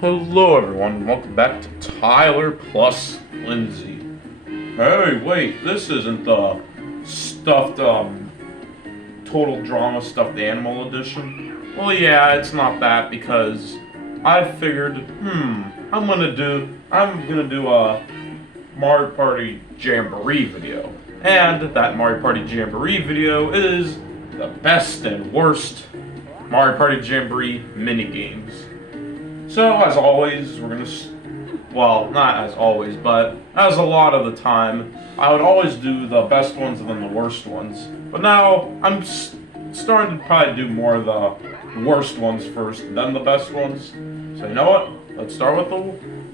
Hello everyone, welcome back to Tyler+Lindsay. Hey, wait, this isn't the stuffed, Total Drama Stuffed Animal Edition? Well, yeah, it's not that because I figured, I'm gonna do a Mario Party Jamboree video. And that Mario Party Jamboree video is the best and worst Mario Party Jamboree minigames. So, as always, well, not as always, but as a lot of the time, I would always do the best ones and then the worst ones. But now, I'm starting to probably do more of the worst ones first, then the best ones. So, you know what? Let's start with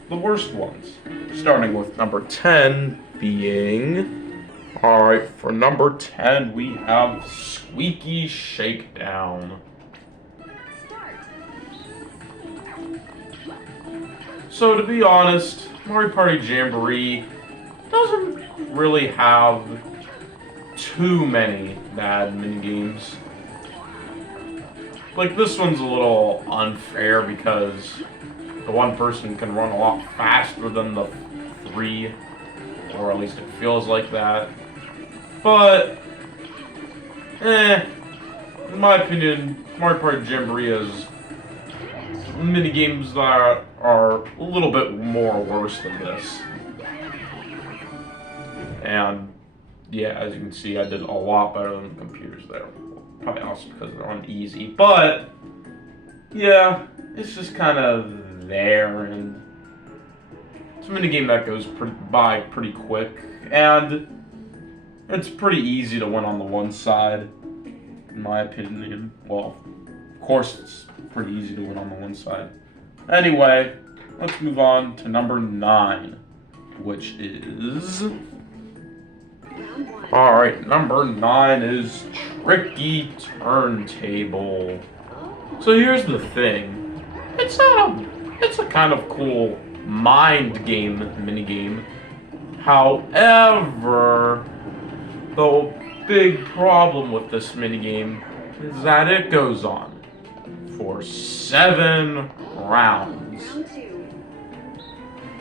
the worst ones. Starting with number 10 being... Alright, for number 10, we have Squeaky Shakedown. So, to be honest, Mario Party Jamboree doesn't really have too many bad minigames. Like, this one's a little unfair because the one person can run a lot faster than the three, or at least it feels like that. But, in my opinion, Mario Party Jamboree has minigames that are a little bit more worse than this. And, yeah, as you can see, I did a lot better than the computers there. Probably also because they're on easy. But, yeah, it's just kind of there, and it's a minigame that goes by pretty quick. And it's pretty easy to win on the one side, in my opinion. Well, of course it's pretty easy to win on the one side. Anyway, let's move on to number 9, which is... Alright, number 9 is Tricky Turntable. So here's the thing. It's a kind of cool mind game minigame. However, the big problem with this minigame is that it goes on for 7 rounds.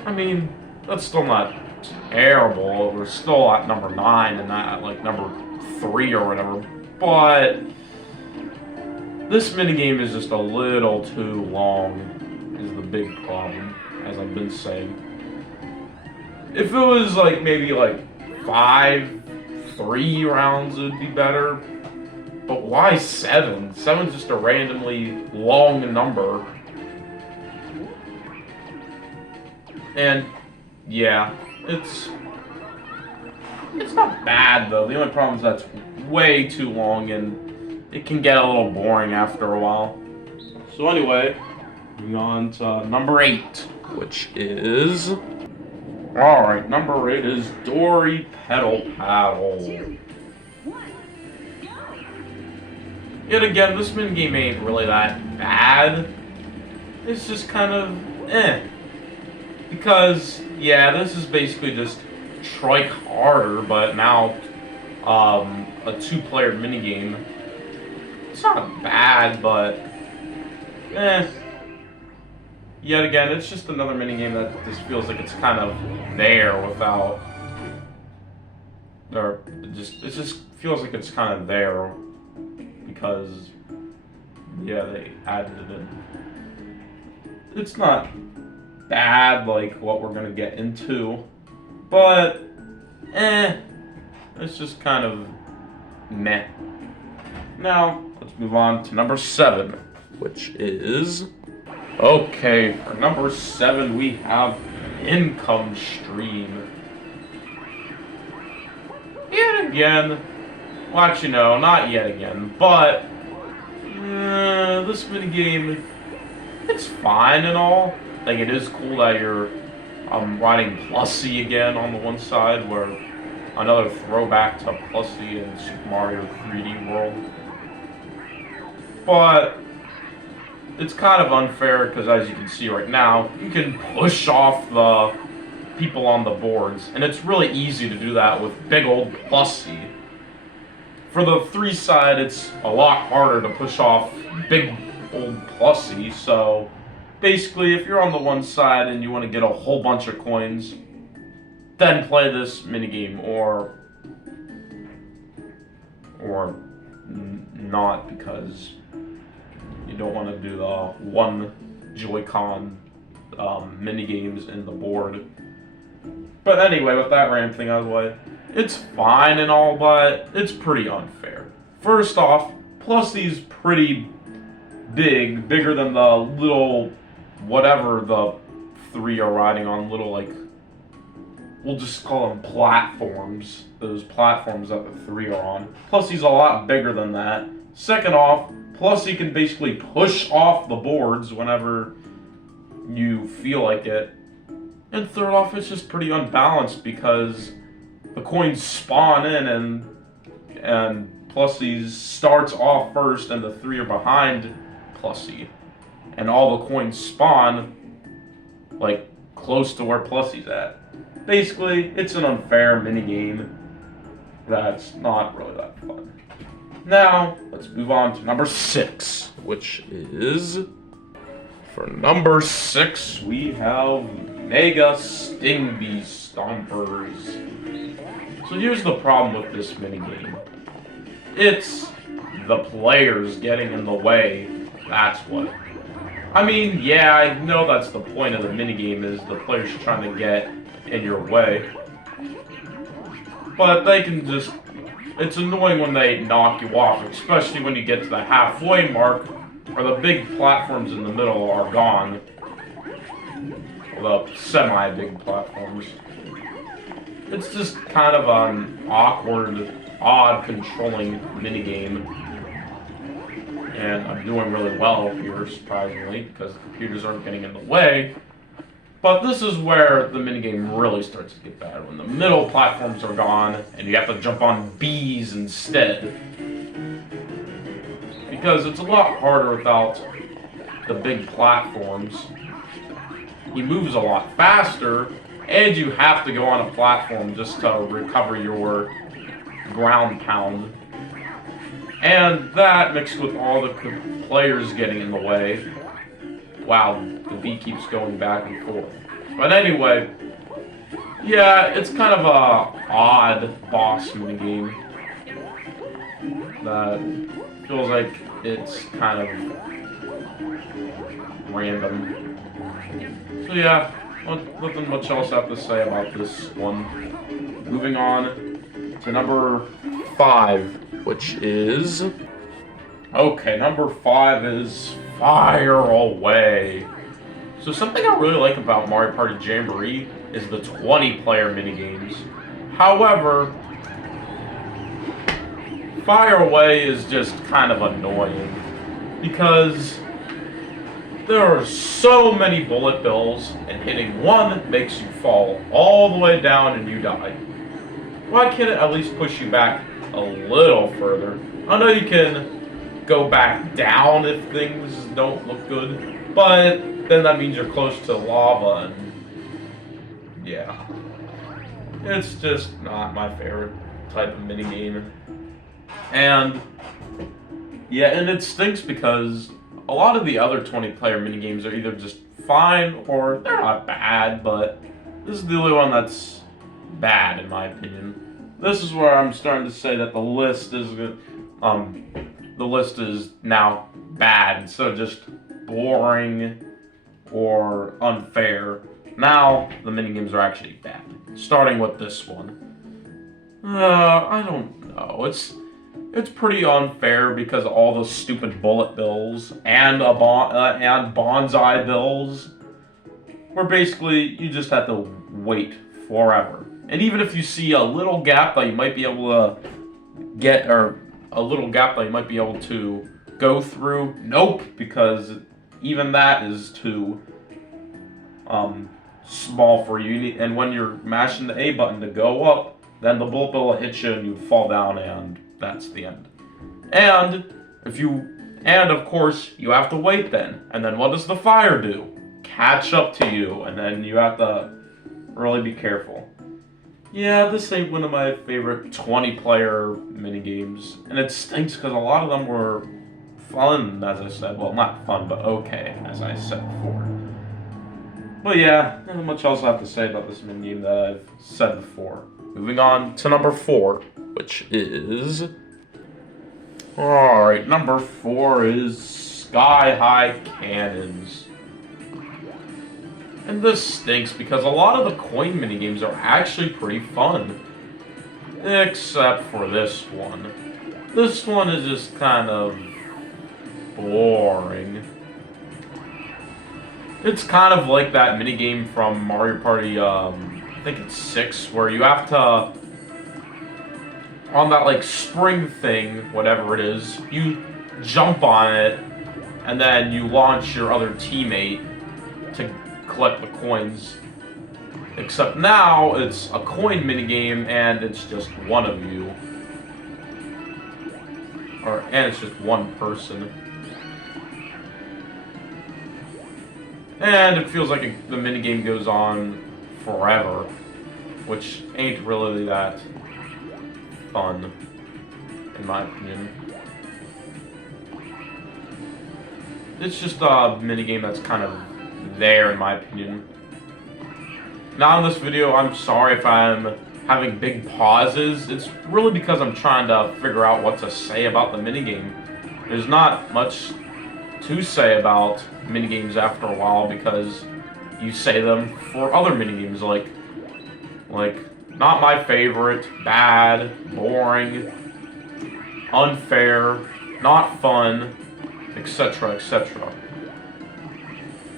I mean, that's still not terrible. We're still at number 9 and not at like number 3 or whatever. But this minigame is just a little too long, is the big problem, as I've been saying. If it was like maybe like 3 rounds, it'd be better. But why 7? 7's just a randomly long number. And yeah, it's not bad though. The only problem is that's way too long and it can get a little boring after a while. So anyway, moving on to number 8, which is... Alright, number 8 is Dory Pedal Paddle. Yet again, this minigame ain't really that bad. It's just kind of Because, yeah, this is basically just Trike Harder, but now a 2-player minigame. It's not bad, but Yet again, it's just another minigame that just feels like it's kind of there without... Or, it just feels like it's kind of there because, yeah, they added it in. It's not bad like what we're gonna get into, but, it's just kind of meh. Now, let's move on to number 7, which is... Okay, for number 7, we have Income Stream. Yet again, well, actually no, not yet again, but this minigame, it's fine and all. Like, it is cool that you're riding Plussy again on the one side, where another throwback to Plussy in Super Mario 3D World. But it's kind of unfair because, as you can see right now, you can push off the people on the boards, and it's really easy to do that with big old Plussy. For the 3 side, it's a lot harder to push off big old Plussy, so basically, if you're on the one side and you want to get a whole bunch of coins, then play this minigame, or not, because you don't want to do the one Joy-Con minigames in the board. But anyway, with that rant thing out of the way, it's fine and all, but it's pretty unfair. First off, Plussie's pretty big, bigger than the little, whatever the three are riding on, little, like, we'll just call them platforms. Those platforms that the three are on. Plussie's a lot bigger than that. Second off, Plussie can basically push off the boards whenever you feel like it. And third off, it's just pretty unbalanced because the coins spawn in and Plussie's starts off first and the three are behind Plussie. And all the coins spawn, like, close to where Plussie's at. Basically, it's an unfair minigame that's not really that fun. Now, let's move on to number 6, which is... For number 6, we have Mega Sting Bee Stompers. So here's the problem with this minigame. It's the players getting in the way, that's what. I mean, yeah, I know that's the point of the minigame, is the players trying to get in your way. But they can just... It's annoying when they knock you off, especially when you get to the halfway mark, or the big platforms in the middle are gone. The semi-big platforms. It's just kind of an awkward, odd controlling minigame. And I'm doing really well here, surprisingly, because the computers aren't getting in the way. But this is where the minigame really starts to get bad, when the middle platforms are gone, and you have to jump on bees instead. Because it's a lot harder without the big platforms. He moves a lot faster, and you have to go on a platform just to recover your ground pound. And that, mixed with all the players getting in the way, wow, the bee keeps going back and forth. But anyway, yeah, it's kind of a odd boss minigame that feels like it's kind of random. So yeah, nothing much else I have to say about this one. Moving on to number 5, which is... Okay, number 5 is Fire Away. So something I really like about Mario Party Jamboree is the 20-player minigames. However, Fire Away is just kind of annoying because there are so many bullet bills, and hitting one makes you fall all the way down and you die. Why can't it at least push you back a little further? I know you can go back down if things don't look good, but then that means you're close to lava, and yeah. It's just not my favorite type of minigame. And yeah, and it stinks because a lot of the other 20-player minigames are either just fine or they're not bad, but this is the only one that's bad in my opinion. This is where I'm starting to say that the list is now bad instead of just boring or unfair. Now the minigames are actually bad. Starting with this one. I don't know. It's pretty unfair because of all those stupid bullet bills and and bonsai bills, where basically you just have to wait forever. And even if you see a little gap that you might be able to get, or a little gap that you might be able to go through, nope, because even that is too small for you. And when you're mashing the A button to go up, then the bullet bill will hit you and you fall down, and that's the end. And of course, you have to wait then. And then what does the fire do? Catch up to you, and then you have to really be careful. Yeah, this ain't one of my favorite 20-player minigames, and it stinks because a lot of them were fun, as I said. Well, not fun, but okay, as I said before. But yeah, nothing much else I have to say about this minigame that I've said before. Moving on to number 4, which is... Alright, number 4 is Sky High Cannons. And this stinks because a lot of the coin minigames are actually pretty fun. Except for this one. This one is just kind of boring. It's kind of like that minigame from Mario Party, I think it's 6, where you have to, on that, like, spring thing, whatever it is, you jump on it, and then you launch your other teammate to collect the coins. Except now, it's a coin minigame, and it's just one of you. And it's just one person. And it feels like the minigame goes on forever, which ain't really that fun, in my opinion. It's just a minigame that's kind of there, in my opinion. Now in this video, I'm sorry if I'm having big pauses. It's really because I'm trying to figure out what to say about the minigame. There's not much to say about minigames after a while because you say them for other minigames like not my favorite, bad, boring, unfair, not fun, etc, etc.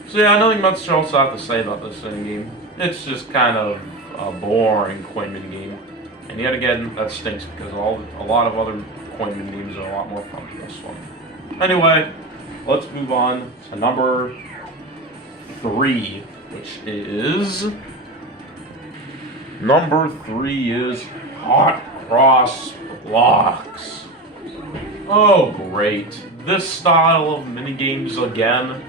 So yeah, nothing much else I have to say about this minigame. It's just kind of a boring coin minigame. And yet again, that stinks because a lot of other coin minigames are a lot more fun than this one. Anyway, let's move on to number 3, which is... Number 3 is Hot Cross Blocks. Oh, great. This style of minigames again.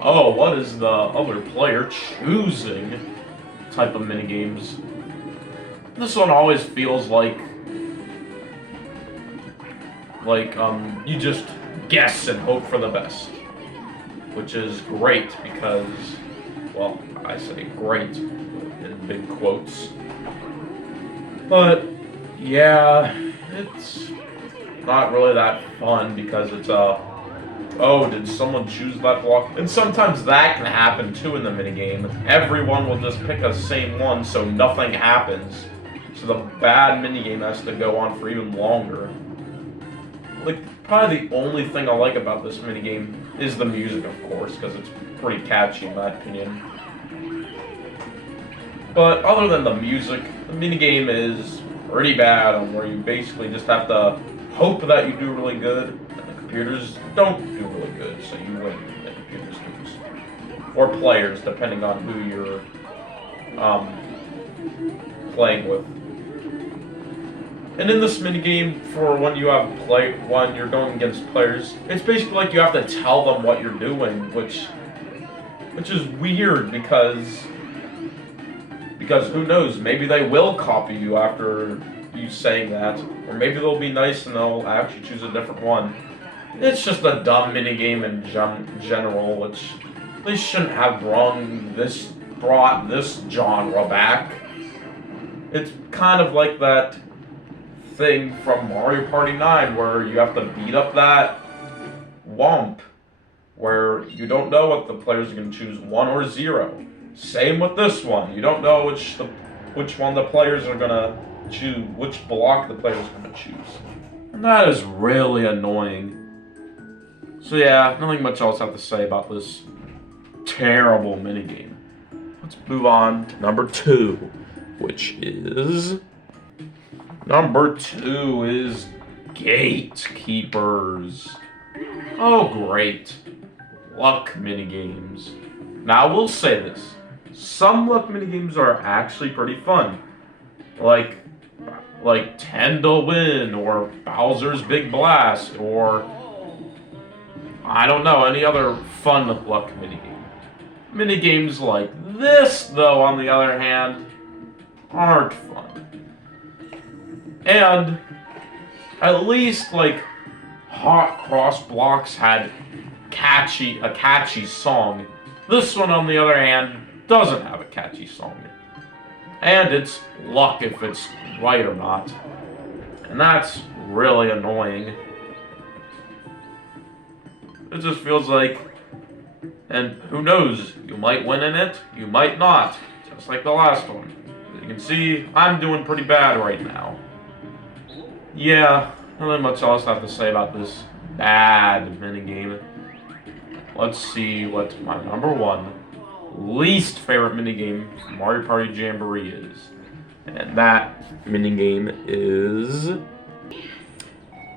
What is the other player choosing type of minigames. This one always feels like you just guess and hope for the best, which is great because, well, I say great in big quotes. But yeah, it's not really that fun because it's oh, did someone choose that block? And sometimes that can happen too in the minigame. Everyone will just pick a same one so nothing happens. So the bad minigame has to go on for even longer. Like, probably the only thing I like about this minigame is the music, of course, because it's pretty catchy in my opinion. But other than the music, the minigame is pretty bad on where you basically just have to hope that you do really good, and the computers don't do really good, so you win, and the computers lose. Or players, depending on who you're playing with. And in this minigame, for when you have when you're going against players, it's basically like you have to tell them what you're doing, which is weird because who knows, maybe they will copy you after you saying that, or maybe they'll be nice and they'll actually choose a different one. It's just a dumb minigame in general, which they shouldn't have brought this genre back. It's kind of like that thing from Mario Party 9 where you have to beat up that womp, where you don't know what the players are going to choose, 1 or 0. Same with this one. You don't know which one the players are going to choose, which block the players are going to choose. And that is really annoying. So yeah, nothing much else I have to say about this terrible minigame. Let's move on to number 2, which is... Number 2 is Gatekeepers. Oh, great. Luck minigames. Now, I will say this. Some luck minigames are actually pretty fun. Like 10 to win, or Bowser's Big Blast, or I don't know, any other fun luck minigame. Minigames like this, though, on the other hand, aren't fun. And at least Hot Cross Blocks had a catchy song. This one, on the other hand, doesn't have a catchy song. And it's luck if it's right or not. And that's really annoying. It just feels like, and who knows, you might win in it, you might not. Just like the last one. As you can see, I'm doing pretty bad right now. Yeah, not much else I have to say about this bad minigame. Let's see what my number one least favorite minigame from Mario Party Jamboree is. And that minigame is...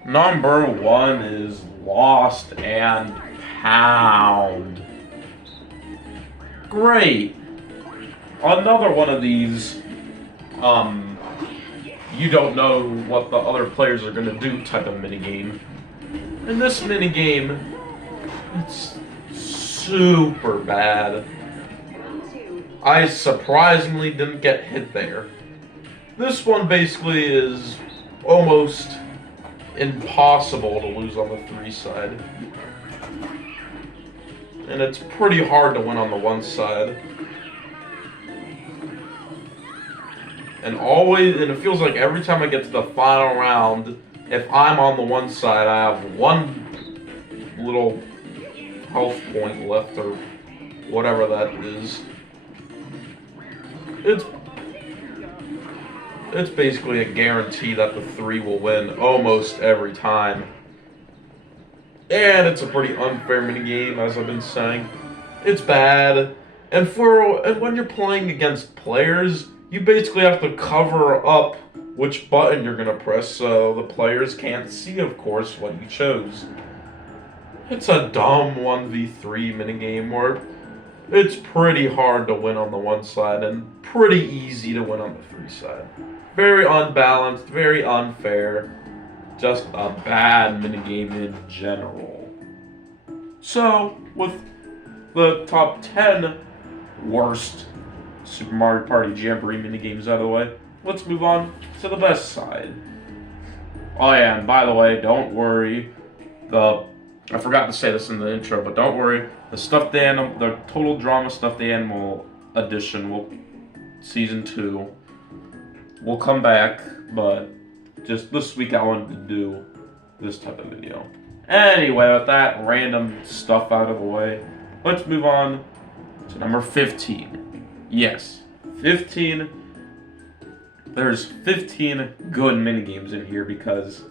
Number one is Lost and Pound. Great. Another one of these, you don't know what the other players are gonna do type of minigame. And this minigame, it's super bad. I surprisingly didn't get hit there. This one basically is almost impossible to lose on the 3 side. And it's pretty hard to win on the 1 side. And it feels like every time I get to the final round, if I'm on the 1 side, I have 1 little health point left, or whatever that is. It's basically a guarantee that the 3 will win almost every time. And it's a pretty unfair minigame, as I've been saying. It's bad. And when you're playing against players, you basically have to cover up which button you're gonna press so the players can't see, of course, what you chose. It's a dumb 1v3 minigame where it's pretty hard to win on the 1 side and pretty easy to win on the 3 side. Very unbalanced, very unfair. Just a bad minigame in general. So, with the top 10 worst Super Mario Party Jamboree minigames out of the way, let's move on to the best side. Oh yeah, and by the way, don't worry. I forgot to say this in the intro, but don't worry. The Total Drama Stuffed Animal edition season 2 will come back, but just this week I wanted to do this type of video. Anyway, with that random stuff out of the way, let's move on to number 15. Yes, 15. There's 15 good minigames in here because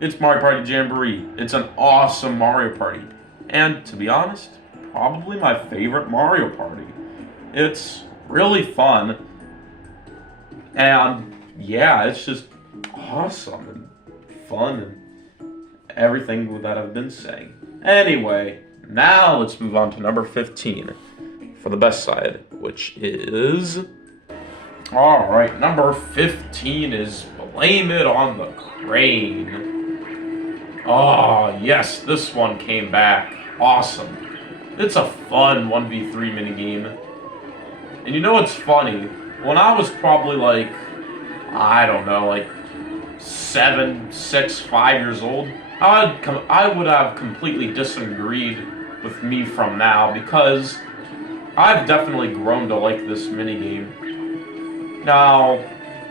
it's Mario Party Jamboree. It's an awesome Mario Party. And to be honest, probably my favorite Mario Party. It's really fun. And yeah, it's just awesome and fun and everything that I've been saying. Anyway, now let's move on to number 15 for the best side, which is... Alright, number 15 is Blame It on the Crane. Oh, yes, this one came back. Awesome. It's a fun 1v3 minigame. And you know what's funny? When I was probably like, I don't know, like 7, 6, 5 years old, I would have completely disagreed with me from now because I've definitely grown to like this minigame. Now,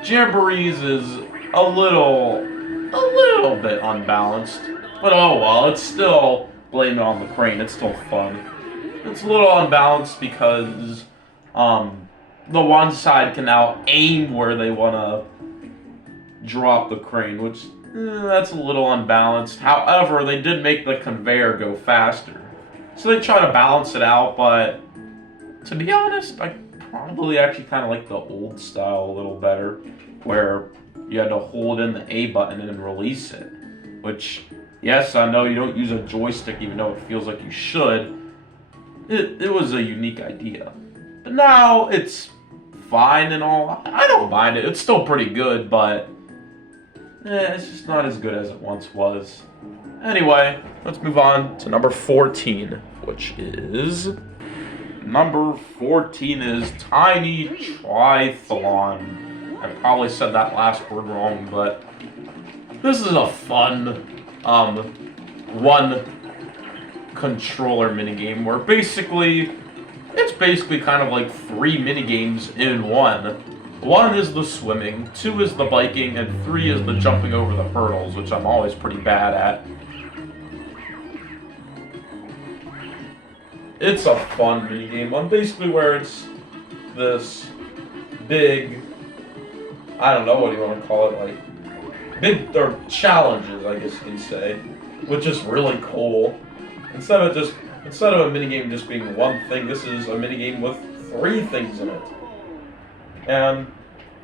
Jamborees is a little bit unbalanced, but oh well, it's still Blame It on the Crane. It's still fun. It's a little unbalanced because the one side can now aim where they want to drop the crane, which that's a little unbalanced. However, they did make the conveyor go faster, so they try to balance it out. But to be honest, I probably actually kind of like the old style a little better, where you had to hold in the A button and release it. Which, yes, I know you don't use a joystick even though it feels like you should. It was a unique idea. But now it's fine and all. I don't mind it. It's still pretty good, but it's just not as good as it once was. Anyway, let's move on to number 14, which is... Number 14 is Tiny Triathlon. I probably said that last word wrong, but this is a fun one controller minigame where basically basically kind of like 3 minigames in one. 1 is the swimming, 2 is the biking, and 3 is the jumping over the hurdles, which I'm always pretty bad at. It's a fun minigame. One basically where it's this big, I don't know what you want to call it, like big or challenges, I guess you can say, which is really cool. Instead of a minigame just being one thing, this is a minigame with 3 things in it. And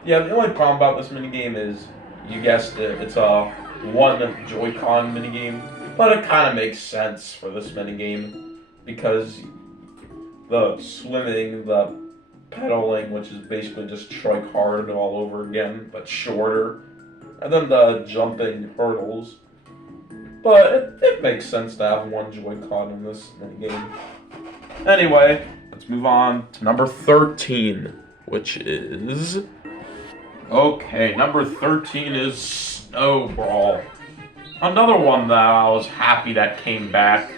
yeah, the only problem about this minigame is, you guessed it, it's a 1 Joy-Con minigame, but it kind of makes sense for this minigame. Because the swimming, the pedaling, which is basically just trike hard all over again, but shorter, and then the jumping hurdles. But it makes sense to have 1 Joy-Con in this minigame. Anyway, let's move on to number 13, which is... Okay, number 13 is Snowball. Another one that I was happy that came back.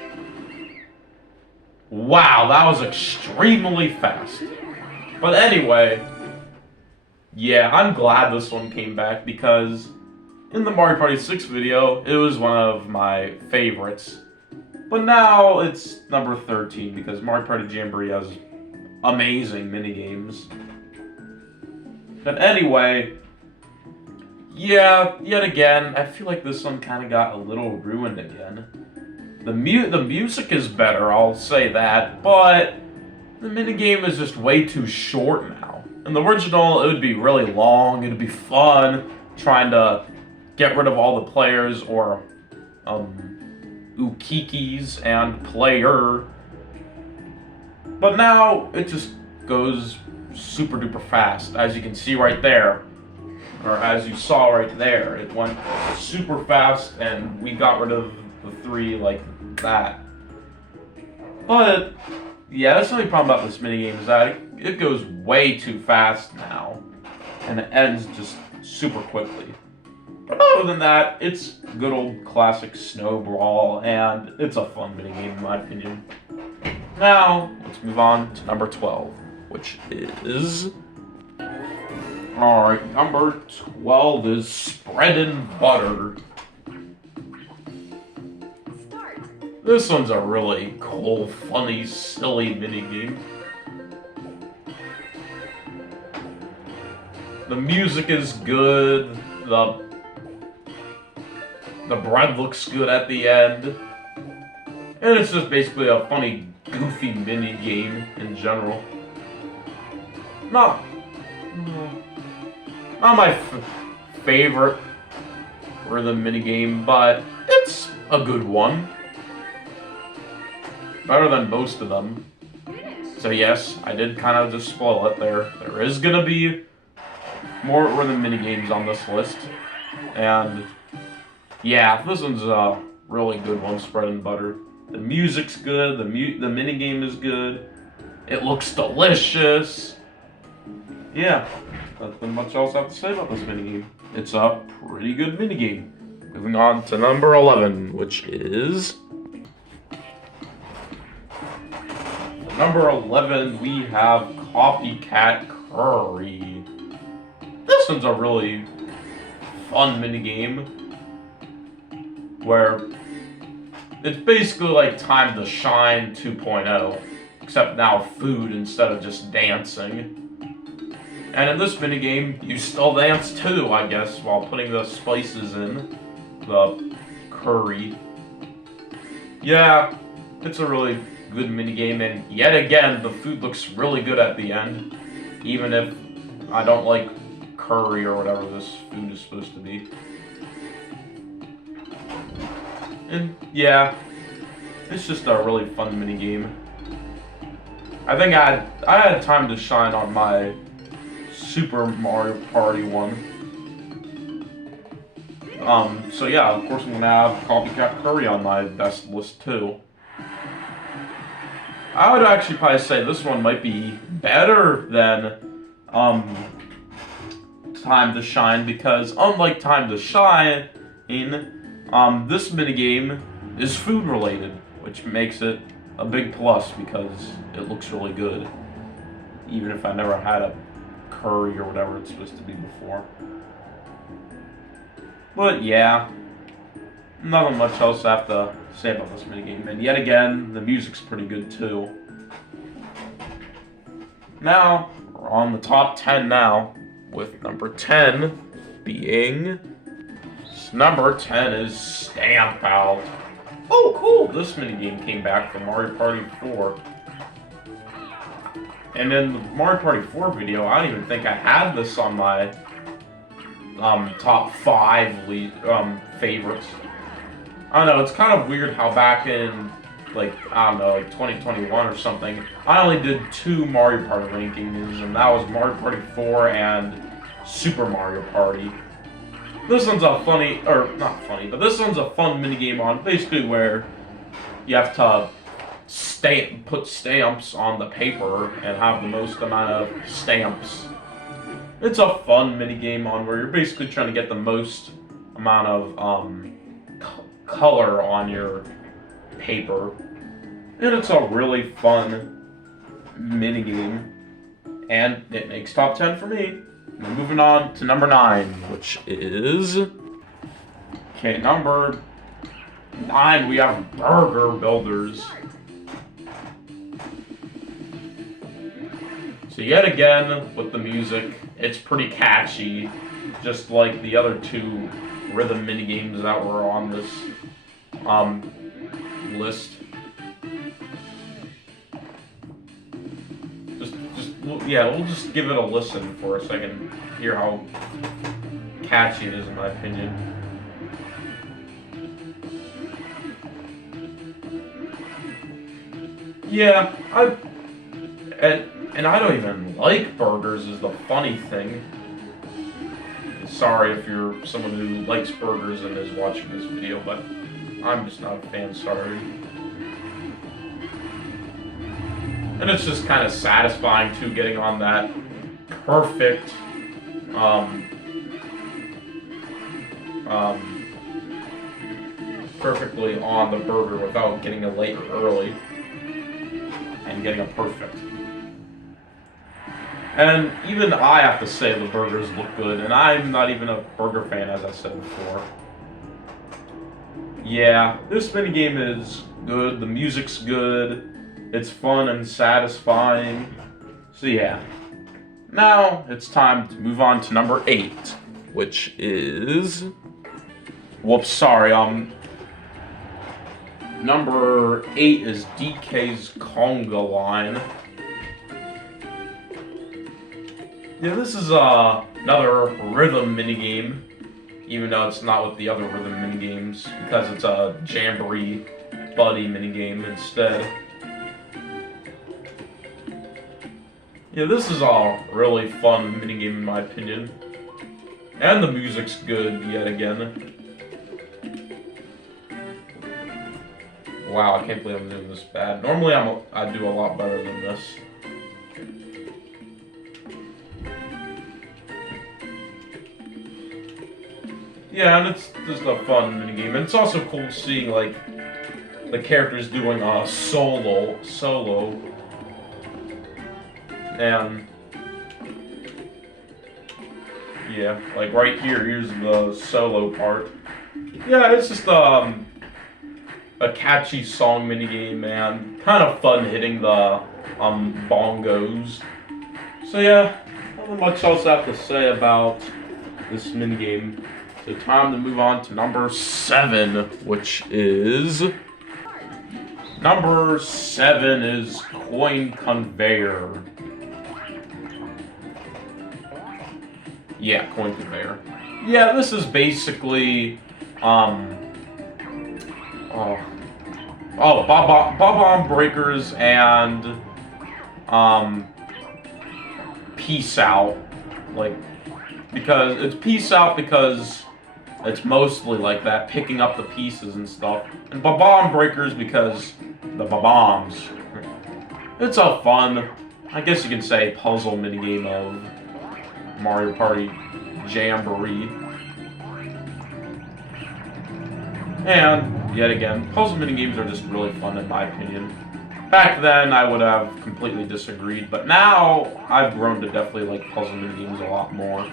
Wow, that was extremely fast. But anyway, yeah, I'm glad this one came back because in the Mario Party 6 video, it was one of my favorites. But now it's number 13 because Mario Party Jamboree has amazing minigames. But anyway, yeah, yet again, I feel like this one kind of got a little ruined again. The music is better, I'll say that, but the minigame is just way too short now. In the original, it would be really long, it'd be fun, trying to get rid of all the players, or, ukikis and player. But now, it just goes super duper fast, as you can see right there. Or as you saw right there, it went super fast, and we got rid of the 3 like that. But yeah, that's the only problem about this minigame is that it goes way too fast now, and it ends just super quickly. But other than that, it's good old classic Snowball, and it's a fun minigame in my opinion. Now, let's move on to number 12, which is... Alright, number 12 is Spreadin' Butter. This one's a really cool, funny, silly minigame. The music is good, the bread looks good at the end, and it's just basically a funny, goofy minigame in general. Not my favorite for the minigame, but it's a good one. Better than most of them. So yes, I did kind of just spoil it there. There is gonna be more rhythm minigames on this list. And yeah, this one's a really good one, Spreadin' Butter. The music's good, the minigame is good. It looks delicious. Yeah, nothing much else I have to say about this minigame. It's a pretty good minigame. Moving on to number 11, which is... Number 11, we have Coffey Cat Curry. This one's a really fun minigame where it's basically like Time to Shine 2.0, except now food instead of just dancing. And in this minigame, you still dance too, I guess, while putting the spices in the curry. Yeah, it's a really good minigame, and yet again, the food looks really good at the end, even if I don't like curry or whatever this food is supposed to be. And yeah, it's just a really fun minigame. I think I had Time to Shine on my Super Mario Party one. So yeah, of course I'm gonna have Coffey Cat Curry on my best list too. I would actually probably say this one might be better than Time to Shine, because unlike Time to Shine, this minigame is food related, which makes it a big plus because it looks really good. even if I never had a curry or whatever it's supposed to be before. But yeah, nothing much else I have to say about this minigame. And yet again, the music's pretty good too. Now, we're on the top 10 now, with number 10 being... Number 10 is Stamp Out. Oh, cool! This minigame came back from Mario Party 4. And in the Mario Party 4 video, I don't even think I had this on my top 5 favorites. I don't know, it's kind of weird how back in, like, I don't know, like 2021 or something, I only did 2 Mario Party rankings, and that was Mario Party 4 and Super Mario Party. This one's a funny, or not funny, but this one's a fun minigame on basically where you have to put stamps on the paper and have the most amount of stamps. It's a fun minigame on where you're basically trying to get the most amount of color on your paper. And it's a really fun minigame. And it makes top 10 for me. And moving on to number 9, which is... Okay, number 9, we have Burger Builders. So yet again, with the music, it's pretty catchy, just like the other 2 rhythm minigames that were on this list. Yeah, we'll just give it a listen for a second, hear how catchy it is in my opinion. Yeah, and I don't even like burgers is the funny thing. Sorry if you're someone who likes burgers and is watching this video, but I'm just not a fan, sorry. And it's just kind of satisfying too, getting on that perfect, perfectly on the burger without getting it late or early, and getting a perfect. And even I have to say the burgers look good, and I'm not even a burger fan, as I said before. Yeah, this minigame is good, the music's good, it's fun and satisfying. So yeah. Now, it's time to move on to number 8, which is... Whoops, sorry, number 8 is DKs Call Go Line. Yeah, this is another rhythm minigame, even though it's not with the other rhythm minigames, because it's a jamboree buddy minigame instead. Yeah, this is a really fun minigame in my opinion. And the music's good yet again. Wow, I can't believe I'm doing this bad. Normally I do a lot better than this. Yeah, and it's just a fun minigame. And it's also cool seeing like the characters doing a solo. And yeah, like right here, here's the solo part. Yeah, it's just a catchy song minigame, and kind of fun hitting the bongos. So yeah, not much else I have to say about this minigame. So time to move on to number 7, which is... Number 7 is Coin Conveyor. Yeah, Coin Conveyor. Yeah, this is basically, Bomb Breakers and, Peace Out. Like, because, it's Peace Out because it's mostly like that, picking up the pieces and stuff. And Bomb Breakers because the bombs. It's a fun, I guess you can say, puzzle minigame of Mario Party Jamboree. And, yet again, puzzle minigames are just really fun in my opinion. Back then, I would have completely disagreed, but now I've grown to definitely like puzzle minigames a lot more.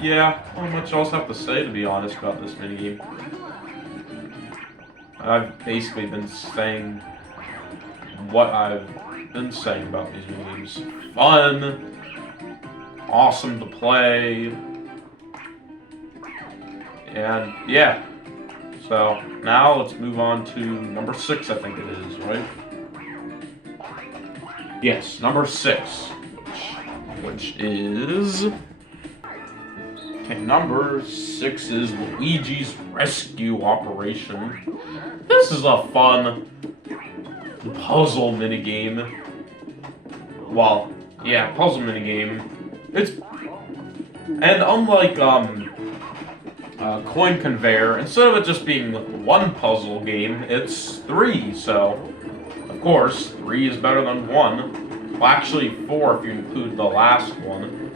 Yeah, not much else I have to say, to be honest, about this minigame. I've basically been saying what I've been saying about these minigames. Fun, awesome to play, and yeah. So now let's move on to number 6, I think it is, right? Yes, number 6, which is... Okay, number 6 is Luigi's Rescue Operation. This is a fun puzzle minigame. Well, yeah, puzzle minigame. And unlike Coin Conveyor, instead of it just being one puzzle game, it's 3. So, of course, 3 is better than 1. Well, actually 4 if you include the last one.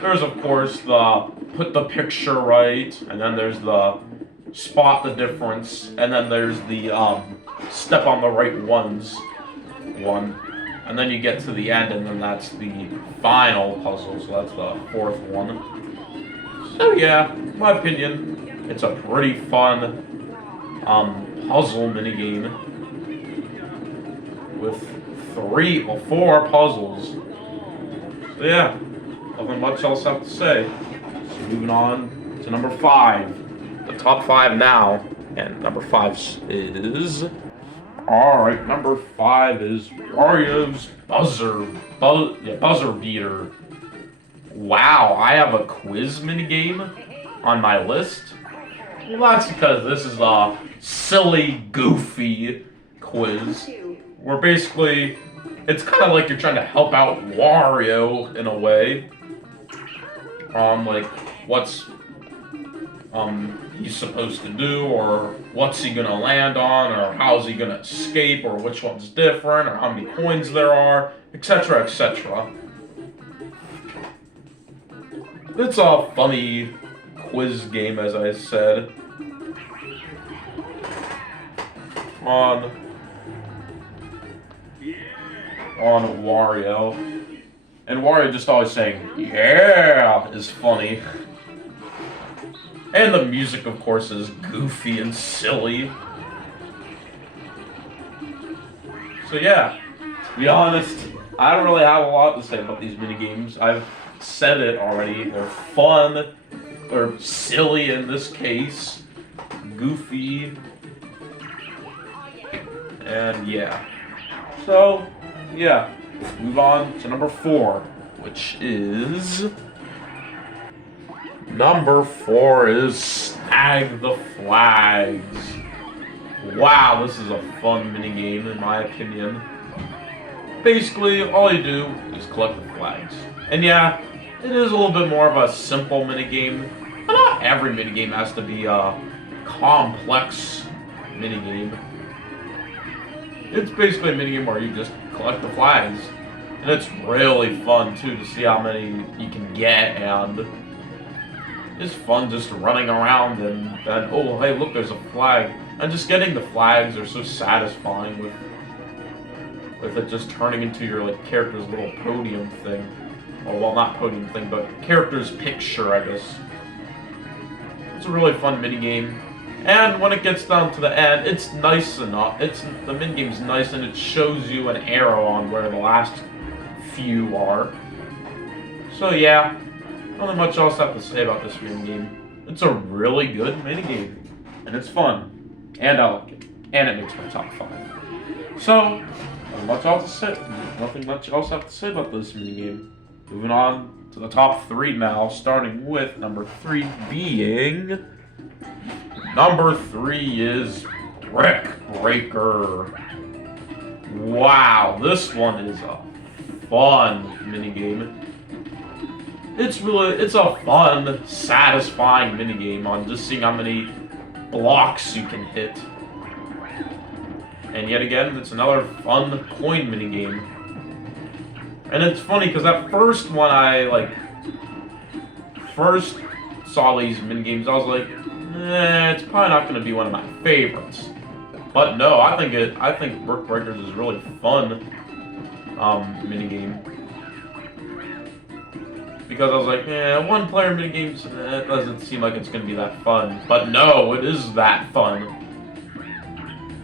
There's, of course, the put the picture right, and then there's the spot the difference, and then there's the step on the right one. And then you get to the end, and then that's the final puzzle, so that's the 4th one. So yeah, in my opinion, it's a pretty fun puzzle minigame with 4 puzzles. So yeah. Nothing much else I have to say. So moving on to number 5. The top 5 now. And number 5 is... Alright, number 5 is Warios Buzzer. Buzzer Beater. Wow, I have a quiz minigame on my list. Well, that's because this is a silly, goofy quiz. Where basically, it's kind of like you're trying to help out Wario in a way. Like, what's, he's supposed to do, or what's he gonna land on, or how's he gonna escape, or which one's different, or how many coins there are, etc., etc. It's a funny quiz game, as I said. On Wario. And Wario just always saying, yeah, is funny. And the music, of course, is goofy and silly. So yeah, to be honest, I don't really have a lot to say about these minigames. I've said it already. They're fun. They're silly in this case. Goofy. And yeah. So, yeah. Move on to number 4, which is... Number 4 is Stag the Flags. Wow, this is a fun minigame, in my opinion. Basically, all you do is collect the flags. And yeah, it is a little bit more of a simple minigame. But not every minigame has to be a complex minigame. It's basically a minigame where you just collect the flags. And it's really fun, too, to see how many you can get, and it's fun just running around and then, oh, hey, look, there's a flag. And just getting the flags are so satisfying with it just turning into your, like, character's little podium thing. Or, well, not podium thing, but character's picture, I guess. It's a really fun minigame. And when it gets down to the end, it's nice enough. The minigame's nice, and it shows you an arrow on where the last few are. So yeah, not much else I have to say about this minigame. It's a really good minigame, and it's fun, and I like it, and it makes my top 5. So, nothing much else I have to say about this minigame. Moving on to the top 3 now, starting with number 3 being... Number 3 is Brick Breaker. Wow, this one is a fun minigame. It's a fun, satisfying minigame on just seeing how many blocks you can hit. And yet again, it's another fun coin minigame. And it's funny because that first one I first saw these minigames, I was like, it's probably not going to be one of my favorites. But no, I think Brick Breakers is really fun minigame. Because I was like, one-player minigames, it doesn't seem like it's going to be that fun. But no, it is that fun.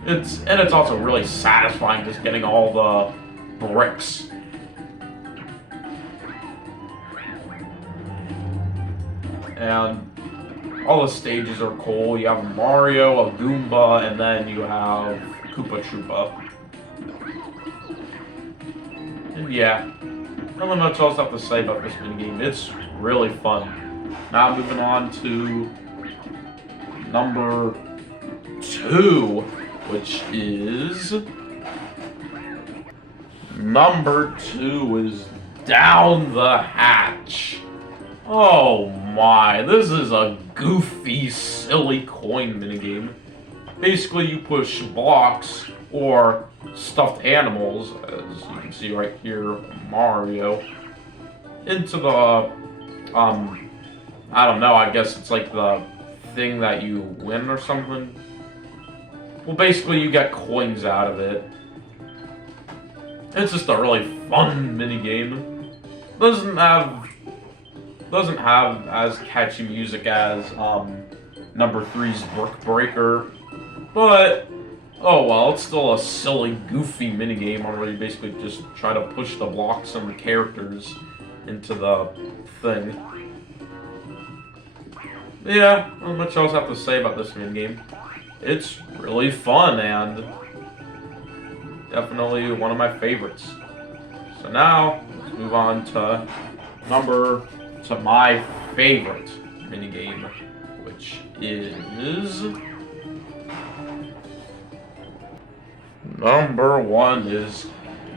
It's also really satisfying just getting all the bricks. And all the stages are cool. You have Mario, a Goomba, and then you have Koopa Troopa. And yeah, not much else I have to say about this minigame. It's really fun. Now moving on to number 2, which is... Number 2 is Down the Hatch. Oh my, this is a goofy, silly coin minigame. Basically, you push blocks or stuffed animals, as you can see right here, Mario, into the, I don't know, I guess it's like the thing that you win or something. Well, basically, you get coins out of it. It's just a really fun minigame. Doesn't have as catchy music as number 3's Brick Breaker, but oh well, it's still a silly, goofy minigame where you basically just try to push the blocks and the characters into the thing. Yeah, not much else I have to say about this minigame. It's really fun and definitely one of my favorites. So now, let's move on to my favorite minigame, which is... Number 1 is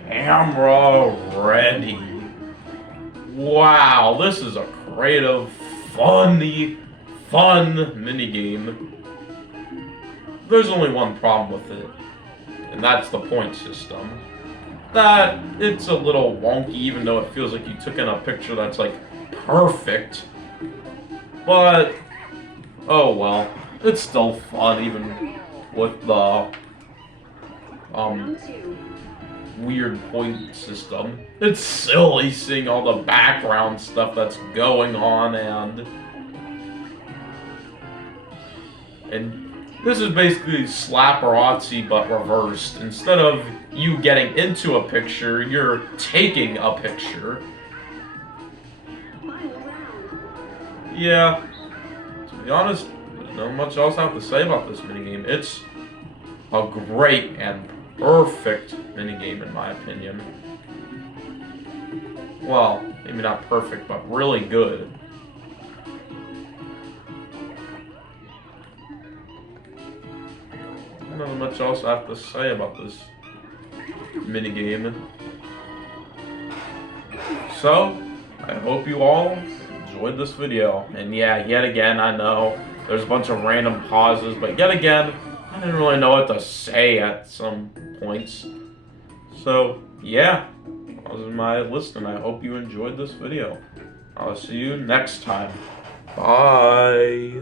Camera Ready. Wow, this is a creative, fun minigame. There's only one problem with it, and that's the point system. That it's a little wonky, even though it feels like you took in a picture that's like perfect. But oh well, it's still fun even with the weird point system. It's silly seeing all the background stuff that's going on, and this is basically Slapperazzi but reversed. Instead of you getting into a picture, you're taking a picture. Yeah, to be honest, there's not much else I have to say about this minigame. It's a great and perfect minigame in my opinion. Well, maybe not perfect, but really good. Not much else I have to say about this minigame. So, I hope you all enjoyed this video. And yeah, yet again, I know there's a bunch of random pauses, but yet again, I didn't really know what to say at some points. So, yeah, that was my list, and I hope you enjoyed this video. I'll see you next time. Bye.